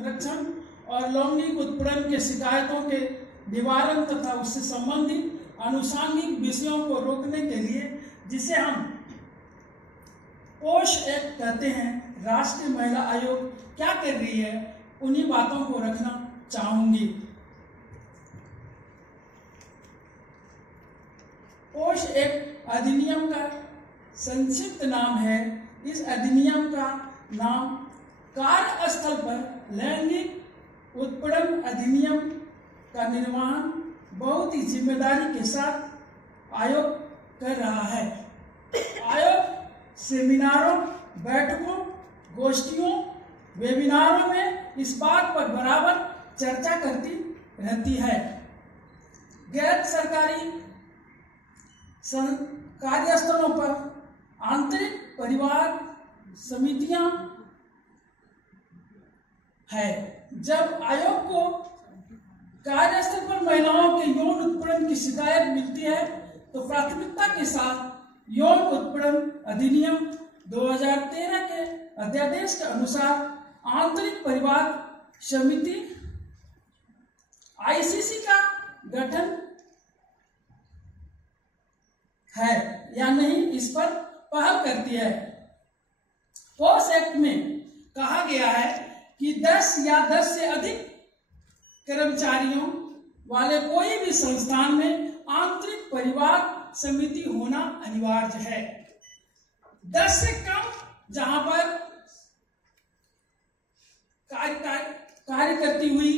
संरक्षण और लैंगिक उत्पीड़न के शिकायतों के निवारण तथा उससे संबंधित आनुषंगिक विषयों को रोकने के लिए, जिसे हम पोष एक्ट कहते हैं, राष्ट्रीय महिला आयोग क्या कर रही है, उन्हीं बातों को रखना चाहूंगी। पोष एक्ट अधिनियम का संक्षिप्त नाम है। इस अधिनियम का नाम कार्यस्थल पर लैंगिक उत्पीड़न अधिनियम का निर्वहन बहुत ही जिम्मेदारी के साथ आयोग कर रहा है। आयोग सेमिनारों, बैठकों, गोष्ठियों, वेबिनारों में इस बात पर बराबर चर्चा करती रहती है। गैर सरकारी कार्यस्थलों पर आंतरिक परिवार समितियां है। जब आयोग को कार्यस्थल पर महिलाओं के यौन उत्पीड़न की शिकायत मिलती है तो प्राथमिकता के साथ यौन उत्पीड़न अधिनियम 2013 के अध्यादेश के अनुसार आंतरिक परिवार समिति आईसीसी का गठन है या नहीं, इस पर पहल करती है। पोष एक्ट में कहा गया है कि 10 या 10 से अधिक कर्मचारियों वाले कोई भी संस्थान में आंतरिक परिवार समिति होना अनिवार्य है। 10 से कम जहां पर कार्य करती हुई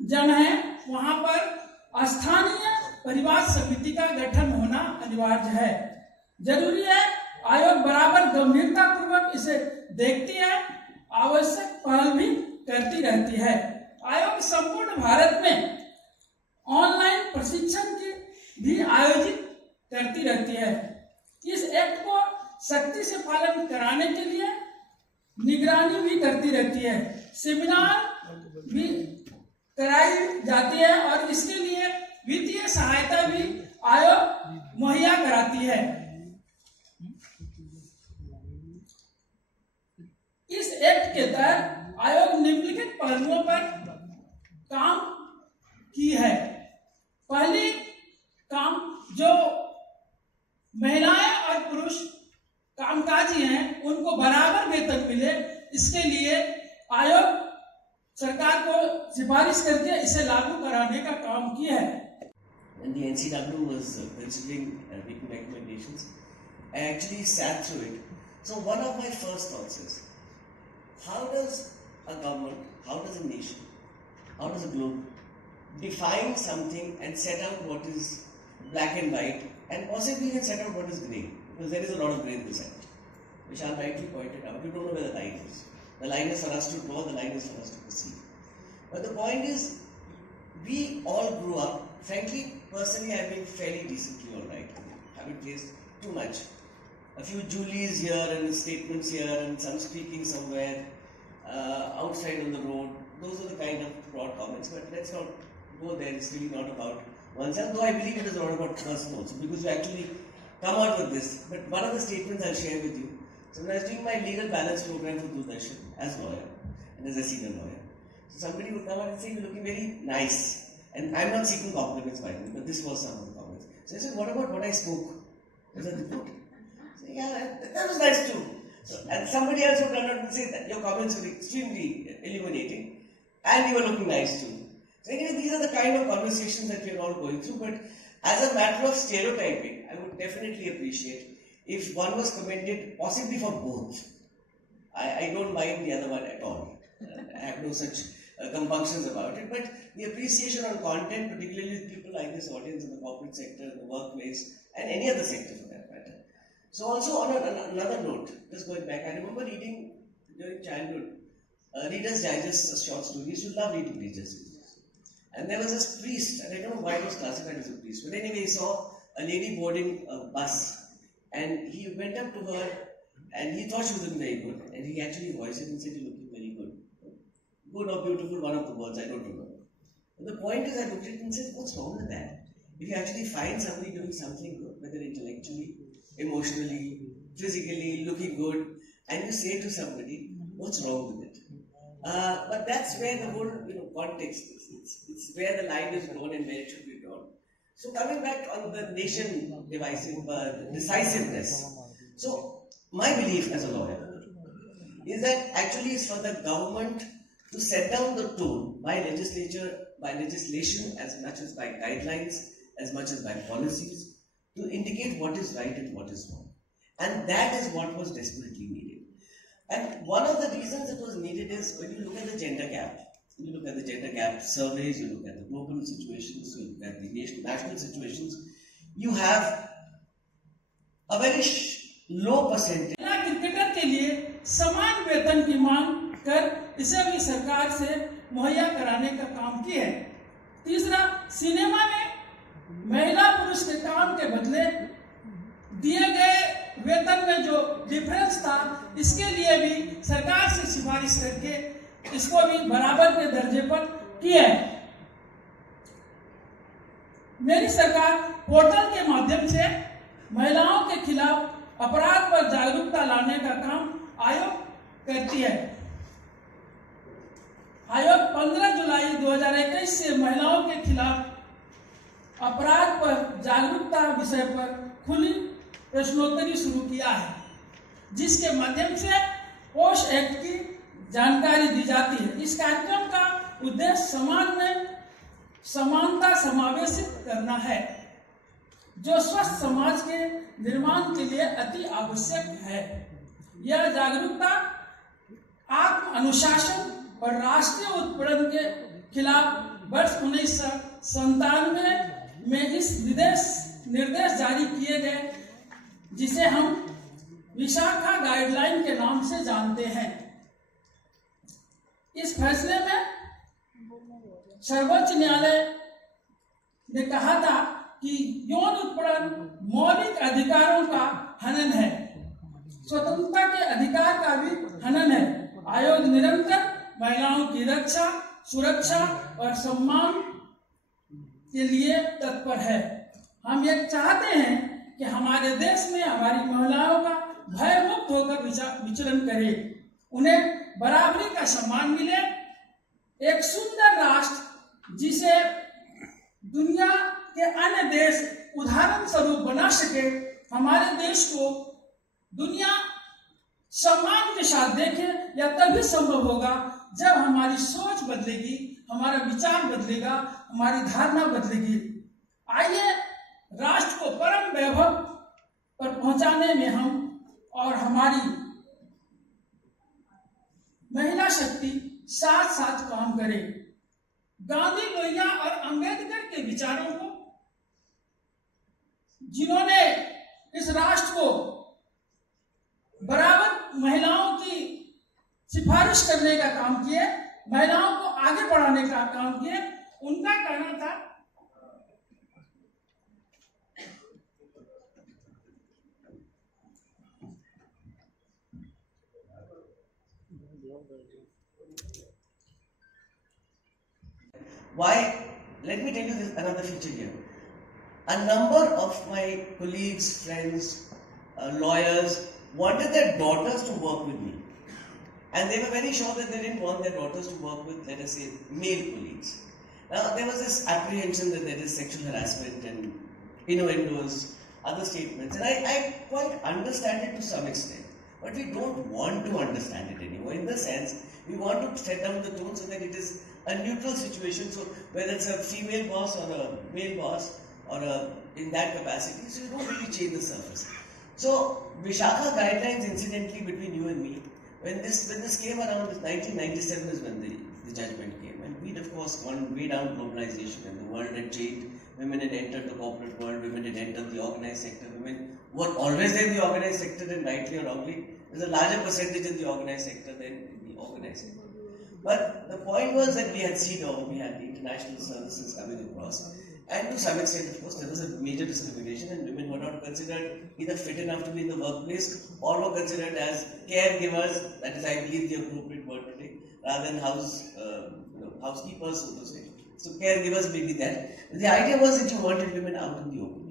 जन है, वहां पर स्थानीय परिवार समिति का गठन होना अनिवार्य है। जरूरी है, आयोग बराबर गंभीरता पूर्वक इसे देखती है, आवश्यक पहल भी करती रहती है। आयोग संपूर्ण भारत में ऑनलाइन प्रशिक्षण की भी आयोजित करती रहती है। इस एक्ट को सख्ती से पालन कराने के लिए निगरानी भी करती रहती है। सेमिनार भी कराई जाती है और इसके लिए वित्तीय सहायता भी आयोग मुहैया कराती है। इस एक्ट के तहत आयोग निम्नलिखित पहलुओं पर काम की है। पहली काम, जो महिलाएं और पुरुष कामकाजी हैं उनको बराबर वेतन मिले, इसके लिए आयोग सरकार को सिफारिश करके इसे लागू कराने का काम किया है। When the NCW was considering making recommendations, I actually sat through it. So one of my first thoughts is, how does a government, how does a nation, how does a globe define something and set out what is black and white, and possibly even set out what is grey, because there is a lot of grey in this act. Vishal rightly pointed out, we don't know where the line is. The line is for us to draw, the line is for us to perceive. But the point is, we all grew up, frankly, personally I've been fairly decently alright. I haven't faced too much. A few Julies here and statements here and some speaking somewhere outside on the road. Those are the kind of broad comments, but let's not go there. It's really not about oneself, though I believe it is not about person also, because you actually come out with this. But one of the statements I'll share with you. So when I was doing my legal balance program for Doordarshan as lawyer and as a senior lawyer, so somebody would come out and say, you're looking very nice. And I'm not seeking compliments by them, but this was some of the comments. So I said, what about what I spoke? Was that good? So yeah, that was nice too. So, and somebody else would come out and say that your comments were extremely illuminating and you were looking nice too. So anyway, these are the kind of conversations that we're all going through, but as a matter of stereotyping, I would definitely appreciate if one was commended possibly for both. I don't mind the other one at all. I have no such compunctions about it, but the appreciation on content, particularly with people like this audience in the corporate sector, in the workplace, and any other sector for that matter. So also on another note, just going back, I remember reading during childhood, Reader's Digest, a short story. I used to love reading Reader's Digest. And there was this priest, and I don't know why he was classified as a priest, but anyway, he saw a lady boarding a bus, and he went up to her, and he thought she was looking very good, and he actually voiced it and said, "You're looking very good." Good or beautiful, one of the words, I don't remember. But the point is, I looked at it and said, what's wrong with that? If you actually find somebody doing something good, whether intellectually, emotionally, physically, looking good, and you say to somebody, what's wrong with it? But that's where the whole context is. It's where the line is drawn and where it should be drawn. So coming back on the nation decisiveness. So my belief as a lawyer is that actually it's for the government to set down the tone by legislation as much as by guidelines, as much as by policies, to indicate what is right and what is wrong. And that is what was desperately needed. And one of the reasons it was needed is when you look at the gender gap, you look at the gender gap surveys, you look at the global situations, you look at the national situations, you have a very low percentage. Cricketer के लिए समान वेतन की मांग कर इसे भी सरकार से मुहैया कराने का काम किया है। तीसरा, सिनेमा में महिला पुरुष के काम के बदले दिए गए वेतन में जो डिफरेंस था, इसके लिए भी सरकार से सिफारिश करके इसको भी बराबर के दर्जे पर किया है। मेरी सरकार पोर्टल के माध्यम से महिलाओं के खिलाफ अपराध पर जागरूकता लाने का काम आयोग करती है। आयोग 15 जुलाई 2021 से महिलाओं के खिलाफ अपराध पर जागरूकता विषय पर खुली प्रश्नोत्तरी शुरू किया है, जिसके माध्यम से पोश एक्ट की जानकारी दी जाती है। इस कार्यक्रम का उद्देश्य समाज में समानता समावेशित करना है, जो स्वस्थ समाज के निर्माण के लिए अति आवश्यक है। यह जागरूकता आत्म अनुशासन और राष्ट्रीय उत्पीड़न के खिलाफ वर्ष 1997 में इस निर्देश जारी किए गए, जिसे हम विशाखा गाइडलाइन के नाम से जानते हैं। इस फैसले में सर्वोच्च न्यायालय ने कहा था कि यौन उत्पीड़न मौलिक अधिकारों का हनन है, स्वतंत्रता के अधिकार का भी हनन है। आयोग निरंतर महिलाओं की रक्षा, सुरक्षा और सम्मान के लिए तत्पर है। हम ये चाहते हैं कि हमारे देश में हमारी महिलाओं का भयमुक्त होकर विचरण करे, उन्हें बराबरी का सम्मान मिले, एक सुंदर राष्ट्र जिसे दुनिया के अन्य देश उदाहरण स्वरूप बना सके। हमारे देश को दुनिया सम्मान के साथ देखे, यह तभी संभव होगा जब हमारी सोच बदलेगी, हमारा विचार बदलेगा, हमारी धारणा बदलेगी। आइए राष्ट्र को परम वैभव पर पहुंचाने में हम और हमारी महिला शक्ति साथ साथ काम करें। गांधी, लोहिया और अंबेडकर के विचारों को, जिन्होंने इस राष्ट्र को बराबर महिलाओं की सिफारिश करने का काम किए, महिलाओं को आगे बढ़ाने का काम किए, उनका कहना था Why? Let me tell you this another feature here. A number of my colleagues, friends, lawyers wanted their daughters to work with me. And they were very sure that they didn't want their daughters to work with, let us say, male colleagues. Now, there was this apprehension that there is sexual harassment and innuendos, other statements. And I quite understand it to some extent. But we don't want to understand it anymore. In the sense, we want to set down the tone so that it is a neutral situation. So whether it's a female boss or a male boss or in that capacity, so you don't really change the surface. So Vishakha guidelines, incidentally, between you and me, when this came around, 1997 is when the judgment came, and we'd of course gone way down globalization, and the world had changed. Women had entered the corporate world, women had entered the organized sector, women were always there in the organized sector, and rightly or wrongly, there's a larger percentage in the organized sector than in the organized sector. But the point was that we had CEDAW, we had the international services coming across, and to some extent, of course, there was a major discrimination, and women were not considered either fit enough to be in the workplace or were considered as caregivers, that is, I believe, the appropriate word today, rather than housekeepers, so to say. So caregivers may be that. The idea was that you wanted women out in the open.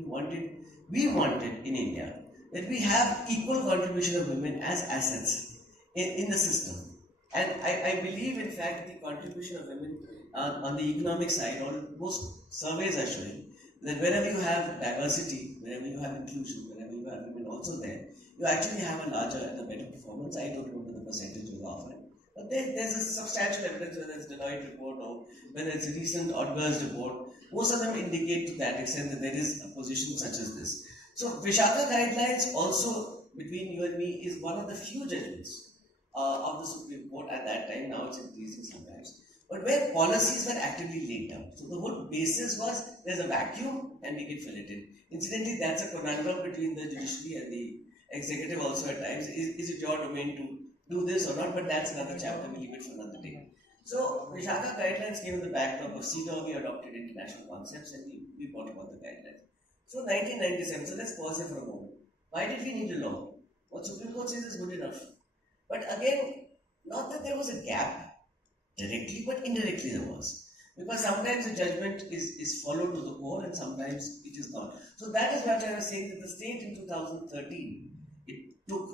We wanted in India that we have equal contribution of women as assets in the system. And I believe, in fact, the contribution of women on the economic side, or most surveys are showing that wherever you have diversity, wherever you have inclusion, wherever you have women also there, you actually have a larger and a better performance. I don't remember the percentages often, but there's a substantial evidence, whether it's Deloitte report or whether it's a recent Odgers report. Most of them indicate to that extent that there is a position such as this. So Vishaka guidelines also, between you and me, is one of the few judgments of the Supreme Court at that time. Now it's increasing sometimes, but where policies were actively laid down. So the whole basis was there's a vacuum and we can fill it in. Incidentally, that's a conundrum between the judiciary and the executive also at times. Is it your domain to do this or not? But that's another chapter, we'll leave it for another day. So Vishaka guidelines came in the backdrop of CEDAW. We adopted international concepts and we brought about the guidelines. So 1997, so let's pause here for a moment. Why did we need a law? What Supreme Court says is good enough. But again, not that there was a gap directly, but indirectly there was. Because sometimes the judgment is followed to the core and sometimes it is not. So that is what I was saying, that the state in 2013, it took